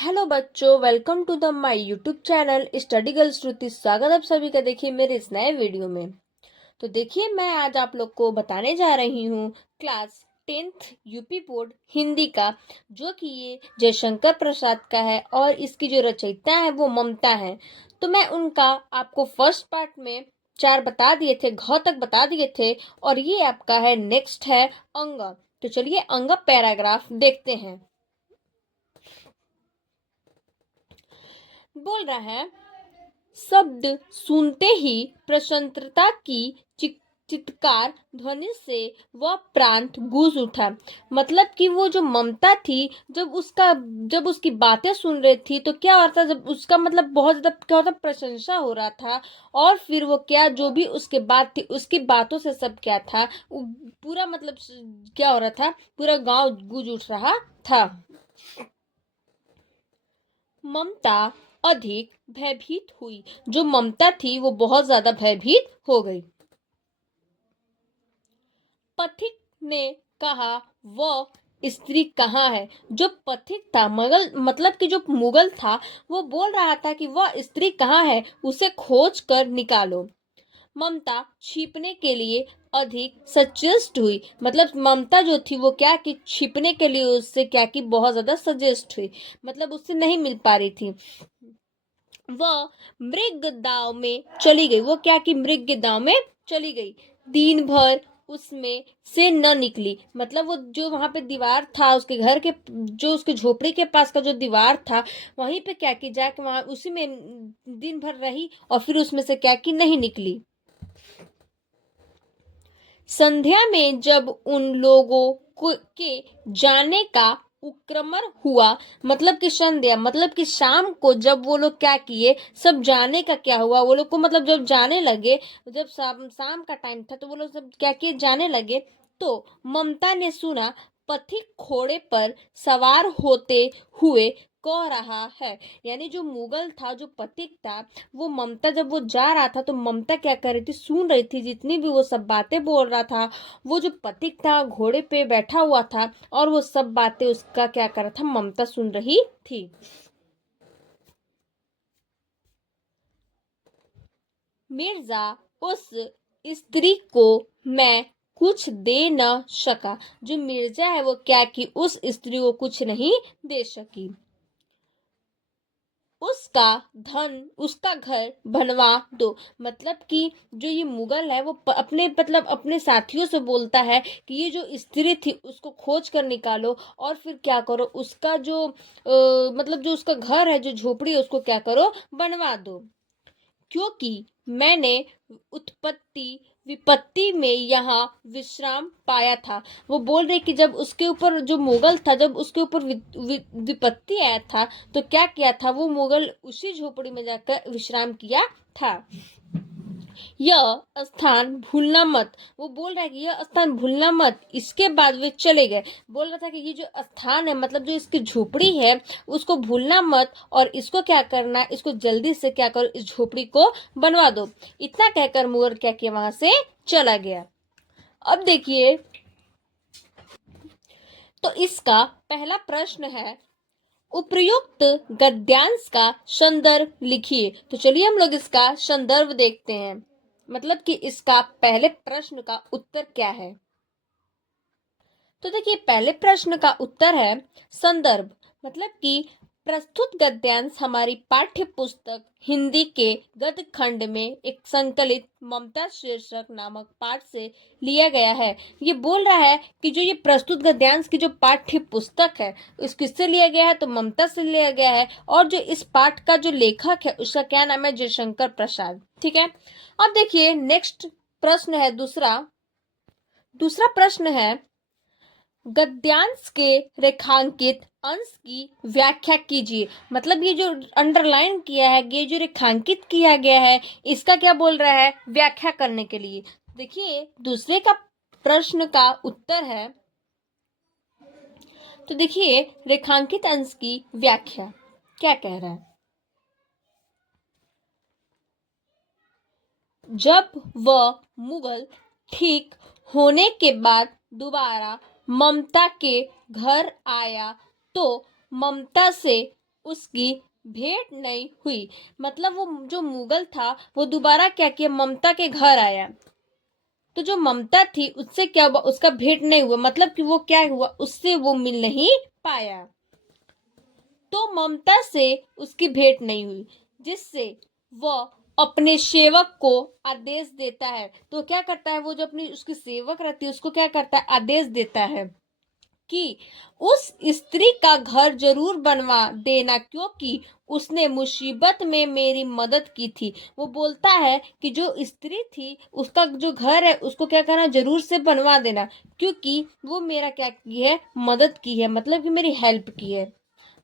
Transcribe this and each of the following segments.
Hello बच्चों, welcome to the my YouTube channel study girl Shruti. स्वागत आप सभी का देखिए मेरे इस नए वीडियो में। तो देखिए मैं आज आप लोग को बताने जा रही हूँ class 10th UP board Hindi का, जो कि ये जयशंकर प्रसाद का है और इसकी जो रचयिता है वो ममता है। तो मैं उनका आपको फर्स्ट पार्ट में 4 बता दिए थे, घ तक बता दिए थे, और ये आपका है नेक्स्ट है अंग। तो चलिए अंग पैराग्राफ देखते हैं। बोल रहा है, शब्द सुनते ही प्रसन्नता की चित्कार ध्वनि से वह प्रांत गूंज उठा। मतलब कि वो जो ममता थी, जब उसकी बातें सुन रही थी तो क्या हो रहा था, जब उसका मतलब बहुत ज्यादा क्या होता प्रशंसा हो रहा था। और फिर वो क्या जो भी उसके बात थी उसकी बातों से सब क्या था, पूरा मतलब क्या हो रहा था, पूरा गांव गूंज उठ रहा था। ममता अधिक भयभीत हुई। जो ममता थी वो बहुत ज्यादा भयभीत हो गई। पथिक ने कहा, वह स्त्री कहाँ है? जो पथिक था, मुगल मतलब कि जो मुगल था, वो बोल रहा था कि वह स्त्री कहाँ है, उसे खोज कर निकालो। ममता छिपने के लिए अधिक सचेष्ट हुई। मतलब ममता जो थी वो क्या कि छिपने के लिए उससे क्या कि बहुत ज्यादा सजेस्ट हुई, मतलब उससे नहीं मिल पा रही थी। वह मृग दाव में चली गई। वो क्या कि मृग दाव में चली गई। दिन भर उसमें से न निकली। मतलब वो जो वहां पे दीवार था उसके घर के, जो उसके झोपड़ी के पास का जो दीवार था, वहीं पे क्या कि जाके वहां उसी में दिन भर रही और फिर उसमें से क्या कि नहीं निकली। संध्या में जब उन लोगों के जाने का उक्रमण हुआ, मतलब कि संध्या मतलब कि शाम को जब वो लोग क्या किए, सब जाने का क्या हुआ, वो लोग को मतलब जब जाने लगे, जब शाम का टाइम था तो वो लोग सब क्या किए, जाने लगे। तो ममता ने सुना, पथिक घोड़े पर सवार होते हुए कह रहा है। यानी जो मुगल था, जो पथिक था, वो ममता जब वो जा रहा था तो ममता क्या कर रही थी, सुन रही थी जितनी भी वो सब बातें बोल रहा था। वो जो पथिक था घोड़े पे बैठा हुआ था और वो सब बातें उसका क्या कर रहा था, ममता सुन रही थी। मिर्जा, उस स्त्री को मैं कुछ दे न सका। जो मिर्जा है वो क्या कि उस स्त्री को कुछ नहीं दे सकी। उसका धन, उसका घर बनवा दो। मतलब कि जो ये मुगल है वो अपने मतलब अपने साथियों से बोलता है कि ये जो स्त्री थी उसको खोज कर निकालो और फिर क्या करो, उसका जो मतलब जो उसका घर है, जो झोपड़ी है, उसको क्या करो, बनवा दो। क्योंकि मैंने उत्पत्ति विपत्ति में यहाँ विश्राम पाया था। वो बोल रहे कि जब उसके ऊपर जो मुगल था, जब उसके ऊपर विपत्ति आया था तो क्या किया था, वो मुगल उसी झोपड़ी में जाकर विश्राम किया था। यह स्थान भूलना मत। वो बोल रहा है कि यह स्थान भूलना मत। इसके बाद वे चले गए। बोल रहा था कि ये जो स्थान है, मतलब जो इसकी झोपड़ी है, उसको भूलना मत और इसको क्या करना, इसको जल्दी से क्या करो, इस झोपड़ी को बनवा दो। इतना कहकर मुगल क्या किया, वहां से चला गया। अब देखिए, तो इसका पहला प्रश्न है, उपयुक्त गद्यांश का संदर्भ लिखिए। तो चलिए हम लोग इसका संदर्भ देखते हैं। मतलब कि इसका पहले प्रश्न का उत्तर क्या है। तो देखिए पहले प्रश्न का उत्तर है संदर्भ। मतलब कि प्रस्तुत गद्यांश हमारी पाठ्य पुस्तक हिंदी के गद्य खंड में एक संकलित ममता शीर्षक नामक पाठ से लिया गया है। ये बोल रहा है कि जो ये प्रस्तुत गद्यांश की जो पाठ्य पुस्तक है, इस किससे लिया गया है, तो ममता से लिया गया है। और जो इस पाठ का जो लेखक है उसका क्या नाम है, जयशंकर प्रसाद। ठीक है। अब देखिए नेक्स्ट प्रश्न है दूसरा। दूसरा प्रश्न है, गद्यांश के रेखांकित अंश की व्याख्या कीजिए। मतलब ये जो अंडरलाइन किया है, ये जो रेखांकित किया गया है, इसका क्या बोल रहा है, व्याख्या करने के लिए। देखिए दूसरे का प्रश्न का उत्तर है, तो देखिए रेखांकित अंश की व्याख्या क्या कह रहा है। जब वह मुगल ठीक होने के बाद दोबारा ममता के घर आया तो ममता से उसकी भेंट नहीं हुई। मतलब वो जो मुगल था वो दोबारा क्या किया, ममता के घर आया, तो जो ममता थी उससे क्या हुआ, उसका भेंट नहीं हुआ, मतलब कि वो क्या हुआ, उससे वो मिल नहीं पाया, तो ममता से उसकी भेंट नहीं हुई, जिससे वह अपने सेवक को आदेश देता है। तो क्या करता है, वो जो अपनी उसकी सेवक रहती है उसको क्या करता है, आदेश देता है कि उस स्त्री का घर जरूर बनवा देना, क्योंकि उसने मुसीबत में मेरी मदद की थी। वो बोलता है कि जो स्त्री थी उसका जो घर है उसको क्या करना, जरूर से बनवा देना, क्योंकि वो मेरा क्या की है, मदद की है, मतलब कि मेरी हेल्प की है।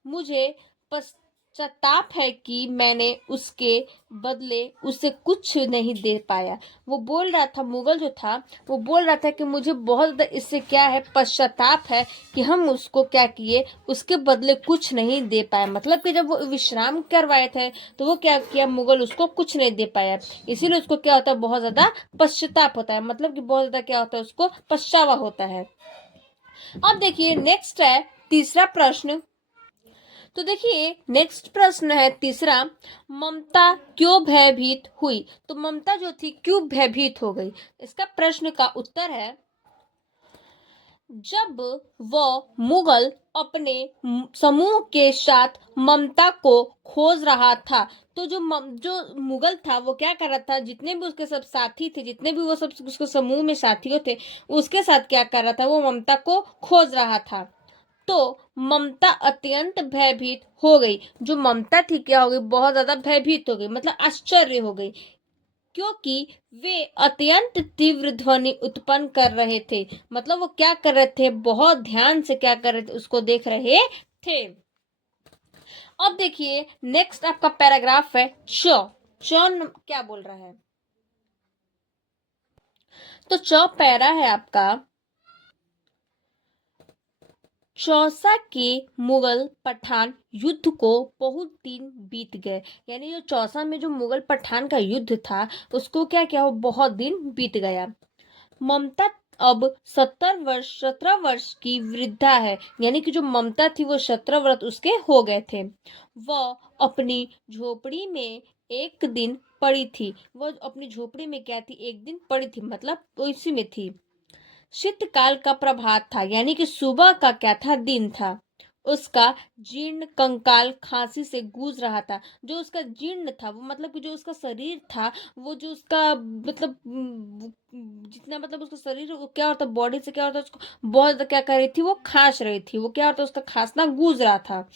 मुझे पश्चाताप है कि मैंने उसके बदले उसे कुछ नहीं दे पाया। वो बोल रहा था, मुगल जो था वो बोल रहा था कि मुझे बहुत ज्यादा इससे क्या है, पश्चाताप है कि हम उसको क्या किए, उसके बदले कुछ नहीं दे पाए। मतलब कि जब वो विश्राम करवाए थे तो वो क्या किया, मुगल उसको कुछ नहीं दे पाया, इसीलिए उसको क्या होता है, बहुत ज्यादा पश्चाताप होता है, मतलब कि बहुत ज्यादा क्या होता है, उसको पछतावा होता है। अब देखिए नेक्स्ट है तीसरा प्रश्न। तो देखिए नेक्स्ट प्रश्न है तीसरा, ममता क्यों भयभीत हुई। तो ममता जो थी क्यों भयभीत हो गई, इसका प्रश्न का उत्तर है, जब वह मुगल अपने समूह के साथ ममता को खोज रहा था, तो जो मुगल था वो क्या कर रहा था, जितने भी उसके सब साथी थे, जितने भी वो सब उसके समूह में साथियों थे, उसके साथ क्या कर रहा था, वो ममता को खोज रहा था। तो ममता अत्यंत भयभीत हो गई, जो ममता थी क्या हो गई, बहुत ज्यादा भयभीत हो गई, मतलब आश्चर्य हो गई, क्योंकि वे अत्यंत तीव्र ध्वनि उत्पन्न कर रहे थे। मतलब वो क्या कर रहे थे, बहुत ध्यान से क्या कर रहे थे, उसको देख रहे थे। अब देखिए नेक्स्ट आपका पैराग्राफ है च। क्या बोल रहा है, तो च पैरा है आपका, चौसा के मुगल पठान युद्ध को बहुत दिन बीत गए। यानी जो चौसा में जो मुगल पठान का युद्ध था उसको क्या क्या हो, बहुत दिन बीत गया। ममता अब 17 वर्ष की वृद्धा है, यानी कि जो ममता थी वो 17 वर्ष उसके हो गए थे। वह अपनी झोपड़ी में एक दिन पड़ी थी, वो अपनी झोपड़ी में क्या थी, एक दिन पड़ी थी, मतलब वो इसी में थी। शीतकाल का प्रभात था, यानी कि सुबह का क्या था, दिन था। उसका जीर्ण कंकाल खांसी से गूंज रहा था। जो उसका जीर्ण था वो मतलब कि जो उसका शरीर था, वो जो उसका मतलब जितना मतलब उसका शरीर वो क्या होता, बॉडी से क्या होता, उसको बहुत ज्यादा क्या कर रही थी, वो खांस रही थी, वो क्या होता, उसका खांसना गूंज रहा था।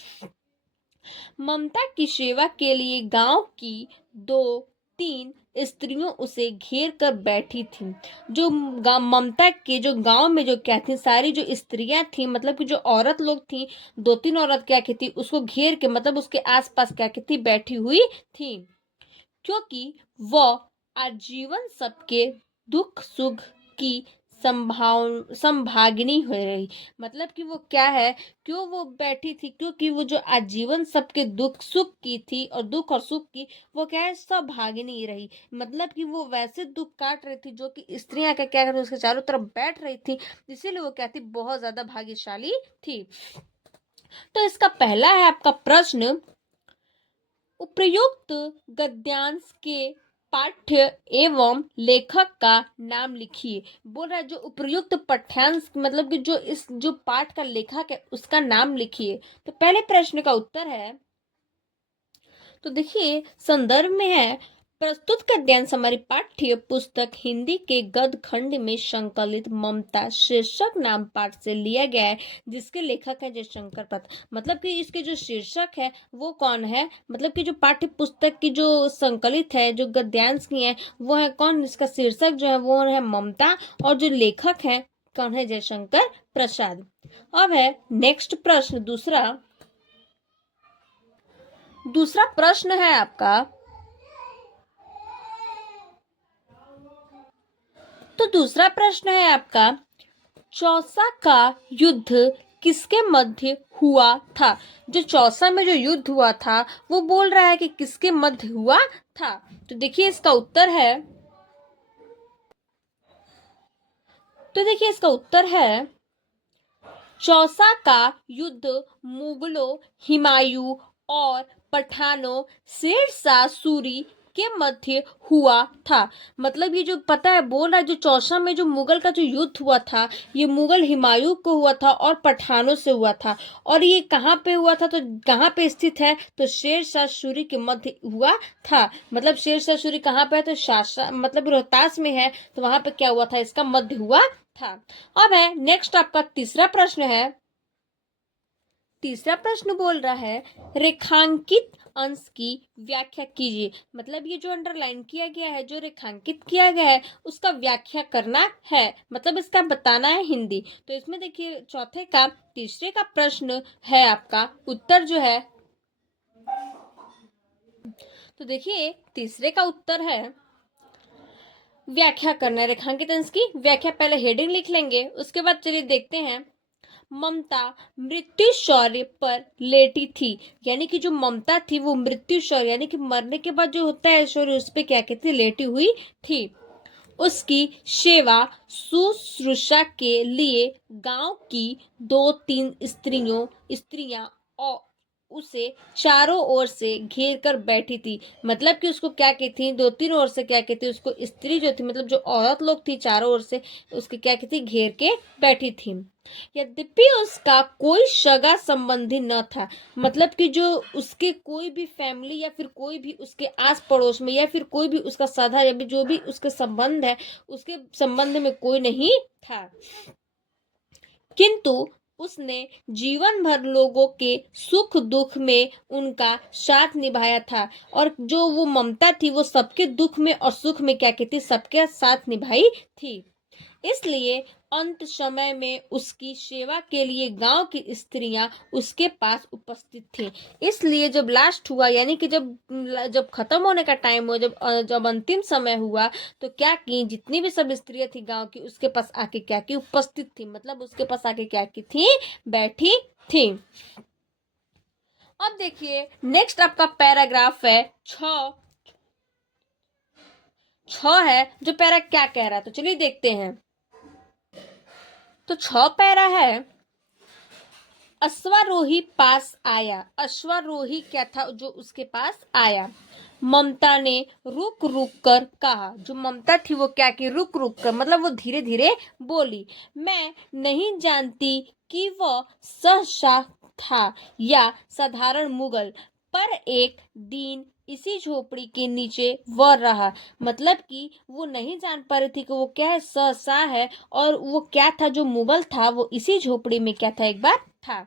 ममता की सेवा के लिए गांव की दो तीन स्त्रियों उसे घेर कर बैठी थी। जो ममता के जो गांव में जो क्या थी, सारी जो स्त्रियां थी, मतलब कि जो औरत लोग थी, दो तीन औरत क्या की थी, उसको घेर के मतलब उसके आसपास क्या की थी, बैठी हुई थी, क्योंकि वह आजीवन सबके दुख सुख की संभागिनी हो रही। मतलब कि वो क्या है, क्यों वो बैठी थी, क्योंकि वो जो आजीवन सबके दुख सुख की थी, और दुख और सुख की वो क्या है, संभागिनी रही। मतलब कि वो वैसे दुख काट रही थी जो कि स्त्रियां क्या क्या कर रही, उसके चारों तरफ बैठ रही थी, इसीलिए वो क्या थी, बहुत ज्यादा भाग्यशाली थी। तो इसका पहला है आपका प्रश्न, उपर्युक्त गद्यांश के पाठ्य एवं लेखक का नाम लिखिए। बोल रहा है जो उपर्युक्त पाठ्यांश मतलब कि जो इस जो पाठ का लेखक है उसका नाम लिखिए। तो पहले प्रश्न का उत्तर है, तो देखिए संदर्भ में है, प्रस्तुत गद्यांश हमारी पाठ्य पुस्तक हिंदी के गद्य खंड में संकलित ममता शीर्षक नाम पाठ से लिया गया है, जिसके लेखक है जयशंकर पत। मतलब कि इसके जो शीर्षक है वो कौन है, मतलब कि जो पाठ्य पुस्तक की जो संकलित है, जो गद्यांश की है वो है कौन, इसका शीर्षक जो है वो है ममता, और जो लेखक है कौन है, जयशंकर प्रसाद। अब है नेक्स्ट प्रश्न दूसरा प्रश्न है आपका, तो दूसरा प्रश्न है आपका, चौसा का युद्ध किसके मध्य हुआ था। जो चौसा में जो युद्ध हुआ था वो बोल रहा है कि किसके मध्य हुआ था। तो देखिए इसका उत्तर है, तो देखिए इसका उत्तर है, चौसा का युद्ध मुगलों, हुमायूं और पठानों शेरशाह सूरी के मध्य हुआ था। मतलब ये जो पता है बोल रहा है, जो चौसा में जो मुगल का जो युद्ध हुआ था, ये मुगल हुमायूं को हुआ था और पठानों से हुआ था। और ये कहाँ पे हुआ था, तो कहाँ पे स्थित है, तो शेरशाह सूरी के मध्य हुआ था। मतलब शेरशाह सूरी कहाँ पे है, तो शासा मतलब रोहतास में है, तो वहां पे क्या हुआ था, इसका मध्य हुआ था। अब है नेक्स्ट आपका तीसरा प्रश्न है। तीसरा प्रश्न बोल रहा है रेखांकित अंश की व्याख्या कीजिए। मतलब ये जो अंडरलाइन किया गया है, जो रेखांकित किया गया है, उसका व्याख्या करना है, मतलब इसका बताना है हिंदी। तो इसमें देखिए चौथे का तीसरे का प्रश्न है, आपका उत्तर जो है, तो देखिए तीसरे का उत्तर है व्याख्या करना है, रेखांकित अंश की व्याख्या। पहले हेडिंग लिख लेंगे, उसके बाद चलिए देखते हैं। ममता मृत्यु शौर्य पर लेटी थी, यानी कि जो ममता थी वो मृत्यु शौर्य यानी कि मरने के बाद जो होता है शौर्य, उस पे क्या कहती, लेटी हुई थी। उसकी सेवा शुश्रूषा के लिए गांव की 2-3 स्त्रियां और उसे चारों ओर से घेर कर बैठी थी। मतलब कि उसको क्या कहती, 2-3 ओर से क्या कहती, उसको स्त्री जो थी, मतलब जो औरत लोग थी चारों ओर से उसके क्या कहती, घेर के बैठी थी। यद्यपि उसका कोई सगा संबंधी न था, मतलब कि जो उसके कोई भी फैमिली या फिर कोई भी उसके आस पड़ोस में या फिर कोई भी उसका साधा या जो भी उसके संबंध है, उसके संबंध में कोई नहीं था, किंतु उसने जीवन भर लोगों के सुख दुख में उनका साथ निभाया था। और जो वो ममता थी वो सबके दुख में और सुख में क्या कहती, सबके साथ निभाई थी। इसलिए अंत समय में उसकी सेवा के लिए गांव की स्त्रियां उसके पास उपस्थित थी। इसलिए जब लास्ट हुआ, यानी कि जब खत्म होने का टाइम हुआ, जब अंतिम समय हुआ, तो क्या की, जितनी भी सब स्त्रियां थी गांव की, उसके पास आके क्या की, उपस्थित थी, मतलब उसके पास आके क्या की थी, बैठी थी। अब देखिए नेक्स्ट आपका पैराग्राफ है 6 है, जो पैरा क्या कह रहा है, तो चलिए देखते हैं। तो 6 पैरा है, अश्वारोही पास आया। अश्वारोही क्या था, जो उसके पास आया। ममता ने रुक रुक कर कहा, जो ममता थी वो क्या की, रुक रुक कर, मतलब वो धीरे धीरे बोली। मैं नहीं जानती कि वह सहसा था या साधारण मुगल, पर एक दिन इसी झोपड़ी के नीचे वह रहा। मतलब कि वो नहीं जान पा रही थी कि वो क्या है, सहसा है, और वो क्या था, जो मुगल था वो इसी झोपड़ी में क्या था, एक बार था।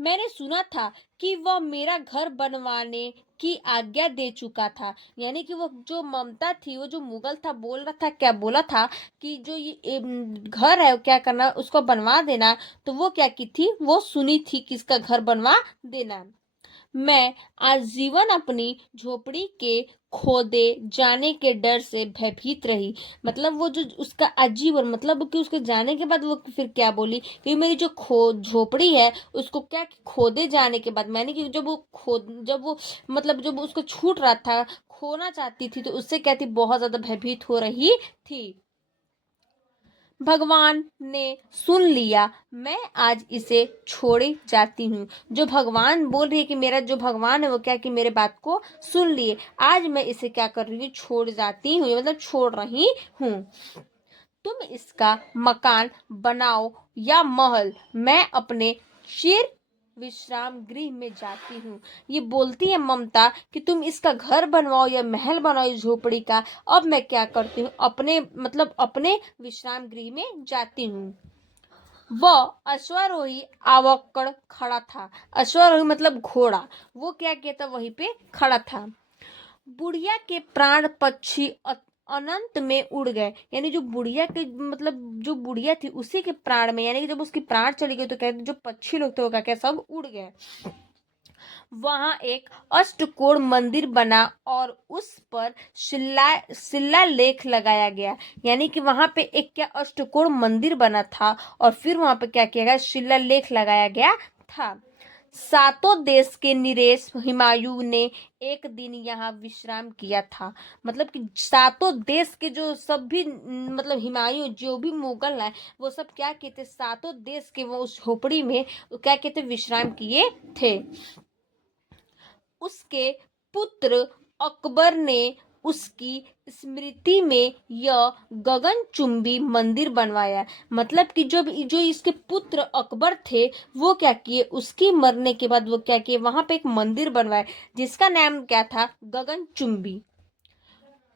मैंने सुना था कि वह मेरा घर बनवाने की आज्ञा दे चुका था। यानी कि वो जो ममता थी, वो जो मुगल था, बोल रहा था, क्या बोला था कि जो ये घर है क्या करना, उसको बनवा देना। तो वो क्या की थी, वो सुनी थी कि इसका घर बनवा देना। मैं आजीवन अपनी झोपड़ी के खोदे जाने के डर से भयभीत रही। मतलब वो जो उसका आजीवन, मतलब कि उसके जाने के बाद वो फिर क्या बोली कि मेरी जो झोपड़ी है उसको क्या खोदे जाने के बाद, मैंने कि जब वो मतलब जब उसको छूट रहा था, खोना चाहती थी, तो उससे क्या थी, बहुत ज्यादा भयभीत हो रही थी। भगवान ने सुन लिया, मैं आज इसे छोड़ी जाती हूँ। जो भगवान बोल रही है कि मेरा जो भगवान है वो क्या कि मेरे बात को सुन लिए, आज मैं इसे क्या कर रही हूँ, छोड़ जाती हूँ, मतलब छोड़ रही हूँ। तुम इसका मकान बनाओ या महल, मैं अपने चिर विश्राम गृह में जाती हूँ। ये बोलती है ममता कि तुम इसका घर बनवाओ या महल बनाओ इस झोपड़ी का, अब मैं क्या करती हूँ, अपने विश्राम गृह में जाती हूँ। वह अश्वारोही आवक्कड़ खड़ा था। अश्वारोही मतलब घोड़ा, वो क्या कहता, वहीं पे खड़ा था। बुढ़िया के प्राण पक्षी अनंत में उड़ गए। यानी जो बुढ़िया के मतलब जो बुढ़िया थी उसी के प्राण में, यानी कि जब उसकी प्राण चली गई तो कहते जो पक्षी लोग थे वो क्या सब उड़ गए। वहां एक अष्टकोण मंदिर बना और उस पर शिला लेख लगाया गया। यानी कि वहां पे एक क्या अष्टकोण मंदिर बना था और फिर वहां पे क्या किया गया, शिला लेख लगाया गया था। सातों देश के नरेश हुमायूं ने एक दिन यहाँ विश्राम किया था। मतलब कि सातों देश के जो सब भी मतलब हुमायूं जो भी मुगल है वो सब क्या कहते, सातों देश के वो उस झोपड़ी में क्या कहते विश्राम किए थे। उसके पुत्र अकबर ने उसकी स्मृति में यह गगनचुंबी मंदिर बनवाया। मतलब कि जो इसके पुत्र अकबर थे वो क्या किए, उसकी मरने के बाद वो क्या किए, वहां पे एक मंदिर बनवाया जिसका नाम क्या था, गगनचुंबी।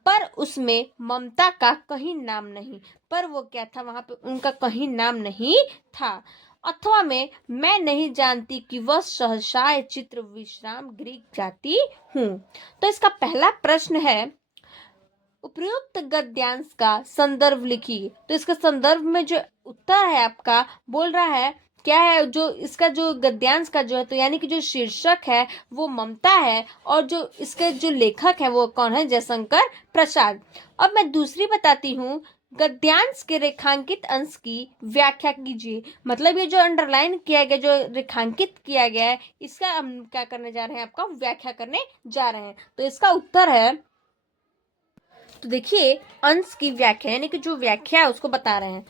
पर उसमें ममता का कहीं नाम नहीं, पर वो क्या था, वहां पे उनका कहीं नाम नहीं था। अथवा में मैं नहीं जानती कि वह सहसाय चित्र विश्राम गृह जाती हूँ। तो इसका पहला प्रश्न है, उपयुक्त गद्यांश का संदर्भ लिखिए। तो इसके संदर्भ में जो उत्तर है आपका, बोल रहा है क्या है, जो इसका जो गद्यांश का जो है, तो यानी कि जो शीर्षक है वो ममता है, और जो इसके जो लेखक है वो कौन है, जयशंकर प्रसाद। अब मैं दूसरी बताती हूँ, गद्यांश के रेखांकित अंश की व्याख्या कीजिए। मतलब ये जो अंडरलाइन किया गया, जो रेखांकित किया गया है, इसका हम क्या करने जा रहे हैं, आपका व्याख्या करने जा रहे हैं। तो इसका उत्तर है, तो देखिए अंश की व्याख्या यानी कि जो व्याख्या है उसको बता रहे हैं।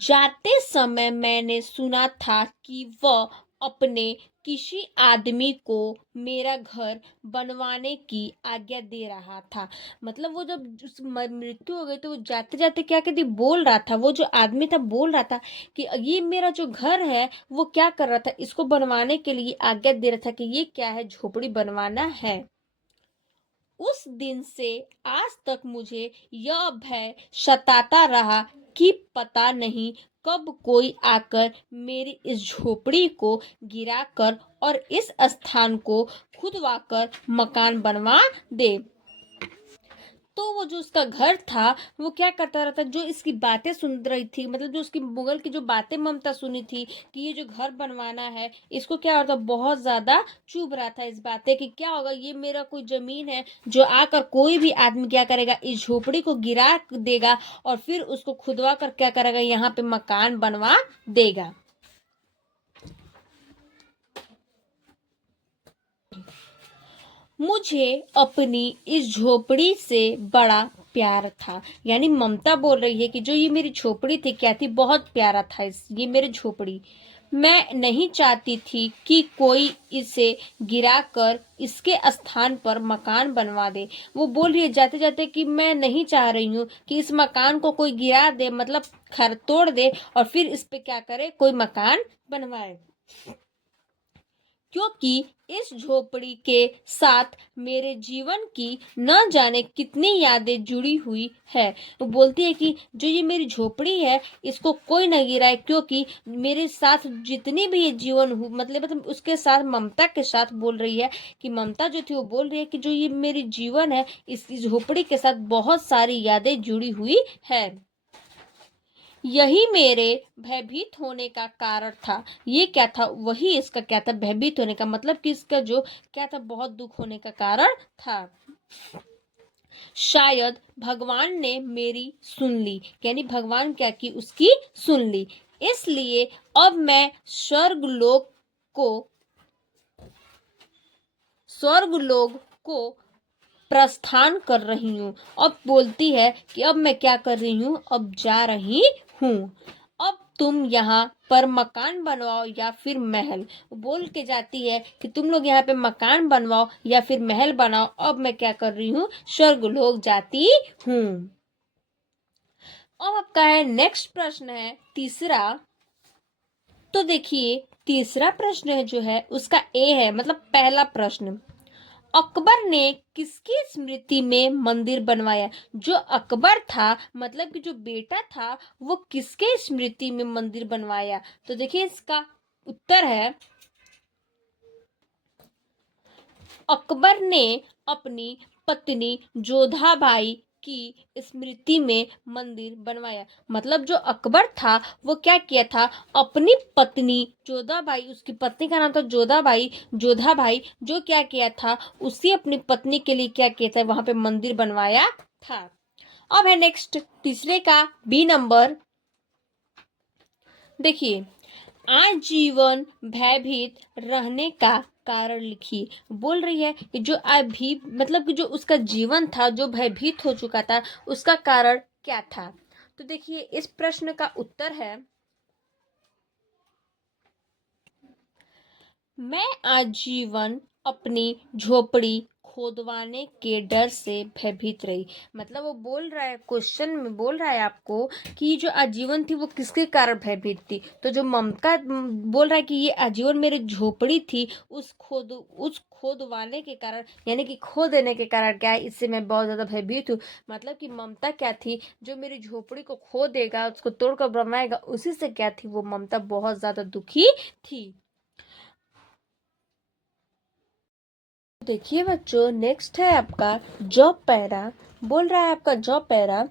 जाते समय मैंने सुना था कि वह अपने किसी आदमी को मेरा घर बनवाने की आज्ञा दे रहा था। मतलब वो जब मृत्यु हो गई तो वो जाते जाते क्या कहती, बोल रहा था, वो जो आदमी था बोल रहा था कि ये मेरा जो घर है वो क्या कर रहा था, इसको बनवाने के लिए आज्ञा दे रहा था कि ये क्या है, झोपड़ी बनवाना है। उस दिन से आज तक मुझे यह भय सताता रहा कि पता नहीं कब कोई आकर मेरी इस झोपड़ी को गिराकर और इस स्थान को खुदवाकर मकान बनवा दे। तो वो जो उसका घर था वो क्या करता रहता, जो इसकी बातें सुन रही थी, मतलब जो उसकी मुगल की जो बातें ममता सुनी थी कि ये जो घर बनवाना है, इसको क्या होता, बहुत ज्यादा चुभ रहा था इस बातें कि क्या होगा, ये मेरा कोई जमीन है जो आकर कोई भी आदमी क्या करेगा, इस झोपड़ी को गिरा देगा और फिर उसको खुदवा कर क्या करेगा, यहाँ पे मकान बनवा देगा। मुझे अपनी इस झोपड़ी से बड़ा प्यार था। यानी ममता बोल रही है कि जो ये मेरी झोपड़ी थी क्या थी, बहुत प्यारा था ये मेरी झोपड़ी। मैं नहीं चाहती थी कि कोई इसे गिराकर इसके स्थान पर मकान बनवा दे। वो बोल रही है जाते जाते कि मैं नहीं चाह रही हूँ कि इस मकान को कोई गिरा दे, मतलब खर तोड़ दे और फिर इस पे क्या करे, कोई मकान बनवाए। क्योंकि इस झोपड़ी के साथ मेरे जीवन की न जाने कितनी यादें जुड़ी हुई है। वो बोलती है कि जो ये मेरी झोपड़ी है इसको कोई न गिराए, क्योंकि मेरे साथ जितनी भी ये जीवन हुई, मतलब उसके साथ ममता के साथ बोल रही है कि ममता जो थी वो बोल रही है कि जो ये मेरी जीवन है इस झोपड़ी के साथ बहुत सारी यादें जुड़ी हुई है। यही मेरे भयभीत होने का कारण था। ये क्या था, वही इसका क्या था, भयभीत होने का मतलब कि इसका जो क्या था, बहुत दुख होने का कारण था। शायद भगवान ने मेरी सुन ली, यानी भगवान क्या की, उसकी सुन ली। इसलिए अब मैं स्वर्गलोक को प्रस्थान कर रही हूँ। अब बोलती है कि अब मैं क्या कर रही हूँ, अब जा रही हूँ। अब तुम यहाँ पर मकान बनवाओ या फिर महल। बोल के जाती है कि तुम लोग यहाँ पे मकान बनवाओ या फिर महल बनाओ, अब मैं क्या कर रही हूँ, स्वर्गलोक जाती हूँ। अब आपका है नेक्स्ट प्रश्न है तीसरा। तो देखिए तीसरा प्रश्न है जो है उसका ए है, मतलब पहला प्रश्न, अकबर ने किसकी स्मृति में मंदिर बनवाया। जो अकबर था, मतलब कि जो बेटा था, वो किसके स्मृति में मंदिर बनवाया। तो देखिए इसका उत्तर है, अकबर ने अपनी पत्नी जोधाबाई की स्मृति में मंदिर बनवाया। मतलब जो अकबर था वो क्या किया था, अपनी पत्नी जोधाबाई, उसकी पत्नी का नाम था जोधाबाई, जो क्या किया था, उसी अपनी पत्नी के लिए क्या किया था, वहां पे मंदिर बनवाया था। अब है नेक्स्ट तीसरे का बी नंबर। देखिए आजीवन भयभीत रहने का कारण लिखिए। बोल रही है कि जो अभी मतलब कि जो उसका जीवन था जो भयभीत हो चुका था, उसका कारण क्या था। तो देखिए इस प्रश्न का उत्तर है, मैं आजीवन अपनी झोपड़ी खोदवाने के डर से भयभीत रही। मतलब वो बोल रहा है, क्वेश्चन में बोल रहा है आपको कि जो आजीवन थी वो किसके कारण भयभीत थी। तो जो ममता बोल रहा है कि ये आजीवन मेरी झोपड़ी थी, उस खोदवाने के कारण, यानी कि खो देने के कारण क्या है, इससे मैं बहुत ज्यादा भयभीत हूँ। मतलब कि ममता क्या थी, जो मेरी झोपड़ी को खो देगा, उसको तोड़कर बनवाएगा, उसी से क्या थी, वो ममता बहुत ज्यादा दुखी थी। देखिए बच्चों, नेक्स्ट है आपका जॉब पैरा। बोल रहा है आपका जॉब पैरा,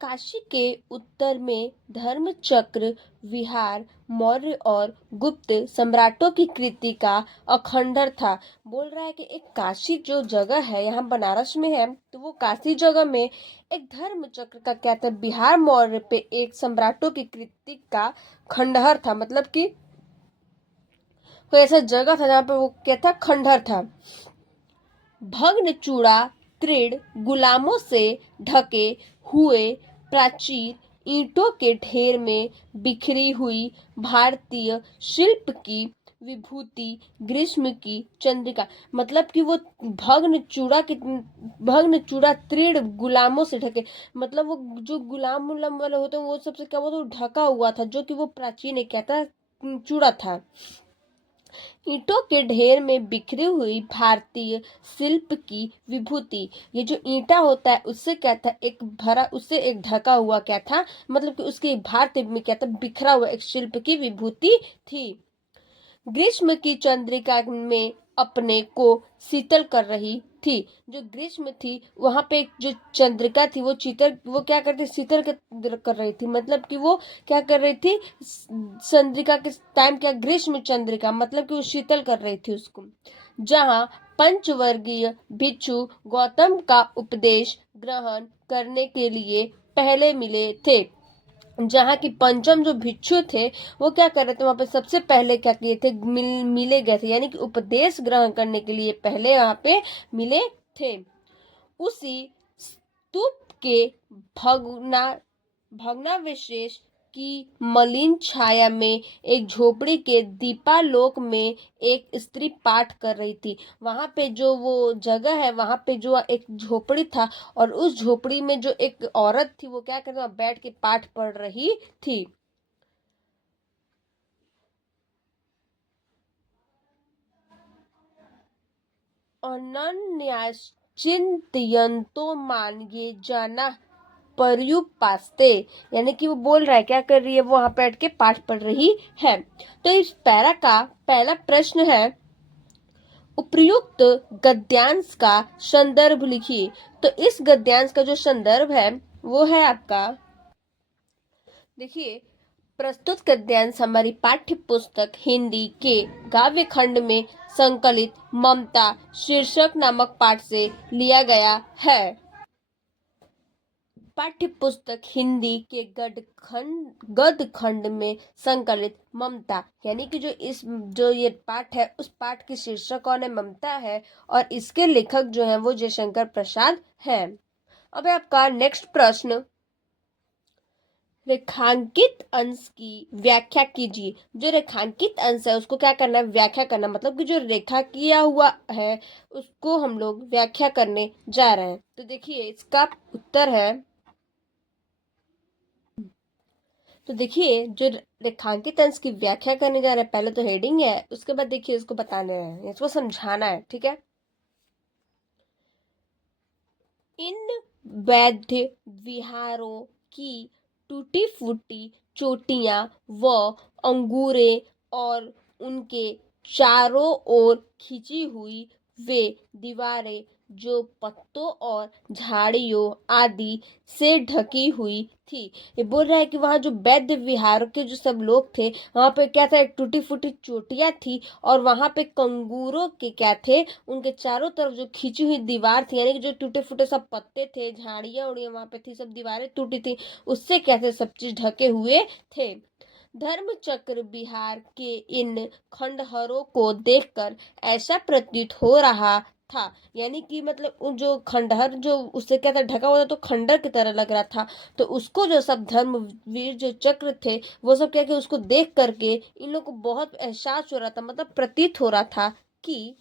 काशी के उत्तर में धर्मचक्र विहार मौर्य और गुप्त सम्राटों की कृति का अखंडर था। बोल रहा है कि एक काशी जो जगह है, यहाँ बनारस में है, तो वो काशी जगह में एक धर्मचक्र का क्या था, बिहार मौर्य पे एक सम्राटों की कृति का खंडहर था। मतलब कि कोई ऐसा जगह था जहाँ पे वो क्या था, खंडहर था। भग्न चूड़ा तृण गुलामों से ढके हुए प्राचीर ईंटों के ढेर में बिखरी हुई भारतीय शिल्प की विभूति ग्रीष्म की चंद्रिका। मतलब कि वो भग्न चूड़ा तृण गुलामों से ढके, मतलब वो जो गुलाम उलाम वाले होते हैं वो सबसे क्या, वो ढका हुआ था, जो कि वो प्राचीन क्या था, चूड़ा था। ईंटों के ढेर में बिखरी हुई भारतीय शिल्प की विभूति। ये जो ईंटा होता है उससे क्या था, एक भरा, उससे एक ढका हुआ क्या था, मतलब कि उसके भारतीय में क्या था, बिखरा हुआ एक शिल्प की विभूति थी। ग्रीष्म की चंद्रिका में अपने को शीतल कर रही थी। जो ग्रीष्म थी वहां पे जो चंद्रिका थी वो क्या करती, शीतल कर रही थी। मतलब कि वो क्या कर रही थी, चंद्रिका के टाइम क्या, ग्रीष्म चंद्रिका, मतलब कि वो शीतल कर रही थी उसको। जहाँ पंचवर्गीय भिक्षु गौतम का उपदेश ग्रहण करने के लिए पहले मिले थे। जहाँ की पंचम जो भिक्षु थे वो क्या कर रहे थे, वहां पे सबसे पहले क्या किए थे, मिले गए थे, यानी कि उपदेश ग्रहण करने के लिए पहले वहां पे मिले थे। उसी स्तूप के भगना भग्नावशेष की मलिन छाया में एक झोपड़ी के दीपालोक में एक स्त्री पाठ कर रही थी। वहां पे जो वो जगह है, वहां पे जो एक झोपड़ी था, और उस झोपड़ी में जो एक औरत थी वो क्या कर रही, बैठ के पाठ पढ़ रही थी। अनन्याश्चिंतयन्तो मान ये जाना पर्युपास्ते, यानी कि वो बोल रहा है, क्या कर रही है, वो वहां बैठ के पाठ पढ़ रही है। तो इस पैरा का पहला प्रश्न है, उपर्युक्त गद्यांश का संदर्भ लिखिए। तो इस गद्यांश का जो संदर्भ है वो है आपका, देखिए, प्रस्तुत गद्यांश हमारी पाठ्य पुस्तक हिंदी के काव्य खंड में संकलित ममता शीर्षक नामक पाठ से लिया गया है। पाठ्य पुस्तक हिंदी के गद्य खंड में संकलित ममता, यानी कि जो ये पाठ है, उस पाठ की शीर्षक कौन है, ममता है, और इसके लेखक जो है वो जयशंकर प्रसाद हैं। अब आपका नेक्स्ट प्रश्न, रेखांकित अंश की व्याख्या कीजिए। जो रेखांकित अंश है उसको क्या करना है, व्याख्या करना। मतलब कि जो रेखा किया हुआ है उसको हम लोग व्याख्या करने जा रहे हैं। तो देखिए इसका उत्तर है, तो देखिए जो रेखांकित अंश की व्याख्या करने जा रहे हैं, पहले तो हेडिंग है, उसके बाद देखिए इसको बताने हैं, इसको समझाना है, ठीक है। इन वैद्य विहारों की टूटी फूटी चोटियां व अंगूरे और उनके चारों ओर खिंची हुई वे दीवारें जो पत्तों और झाड़ियों आदि से ढकी हुई थी। ये बोल रहा है कि वहां जो वैद्य विहार के जो सब लोग थे, वहां पे क्या था, एक टूटी फूटी चोटियां थी, और वहां पे कंगूरों के क्या थे, उनके चारों तरफ जो खींची हुई दीवार थी, यानी कि जो टूटे फूटे सब पत्ते थे, झाड़ियां उड़ियां वहां पे थी, सब दीवारें टूटी थी, उससे क्या थे, सब चीज ढके हुए थे। धर्मचक्र बिहार के इन खंडहरों को देखकर ऐसा प्रतीत हो रहा था, यानी कि मतलब उन जो खंडहर जो उससे क्या था, ढका हुआ था, तो खंडर की तरह लग रहा था। तो उसको जो सब धर्मवीर जो चक्र थे वो सब क्या कि उसको देख करके इन लोग को बहुत एहसास हो रहा था, मतलब प्रतीत हो रहा था कि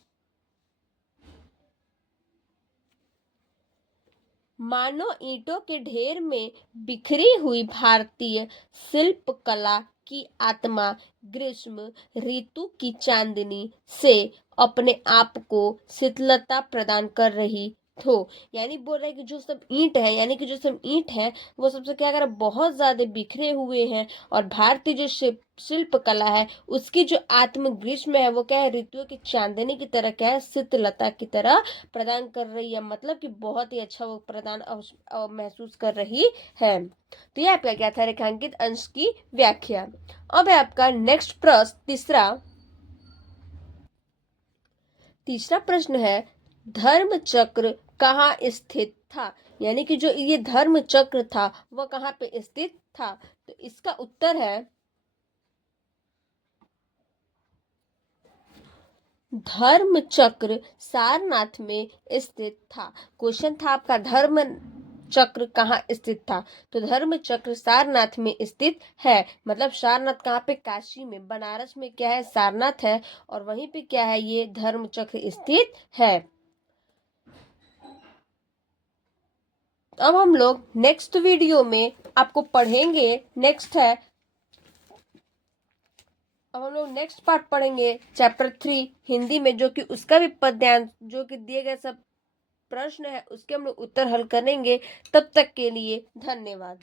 मानो ईंटों के ढेर में बिखरी हुई भारतीय शिल्प कला की आत्मा ग्रीष्म ऋतु की चांदनी से अपने आप को शीतलता प्रदान कर रही हो। यानी बोल रहे हैं कि जो सब ईंट है, यानी कि जो सब ईंट है वो सबसे क्या कर रहा है, बहुत ज्यादा बिखरे हुए हैं, और भारतीय जो शिल्प कला है उसकी जो आत्म ग्रीष्म है वो क्या है, ऋतुओं की चांदनी की तरह क्या है, शीतलता की तरह प्रदान कर रही है। मतलब कि बहुत ही अच्छा वो प्रदान महसूस कर रही है। तो ये आपका क्या था, रेखांकित अंश की व्याख्या। अब है आपका नेक्स्ट प्रश्न, तीसरा प्रश्न है, धर्म चक्र कहाँ स्थित था। यानी कि जो ये धर्म चक्र था वह कहाँ पे स्थित था। तो इसका उत्तर है धर्म चक्र सारनाथ में स्थित था। क्वेश्चन था आपका धर्म चक्र कहाँ स्थित था, तो धर्म चक्र सारनाथ में स्थित है। मतलब सारनाथ कहाँ पे, काशी में, बनारस में क्या है, सारनाथ है, और वहीं पे क्या है, ये धर्म चक्र स्थित है। अब हम लोग नेक्स्ट वीडियो में आपको पढ़ेंगे, अब हम लोग नेक्स्ट पार्ट पढ़ेंगे चैप्टर 3 हिंदी में, जो कि उसका भी पद्यांश, जो कि दिए गए सब प्रश्न है उसके हम लोग उत्तर हल करेंगे। तब तक के लिए धन्यवाद।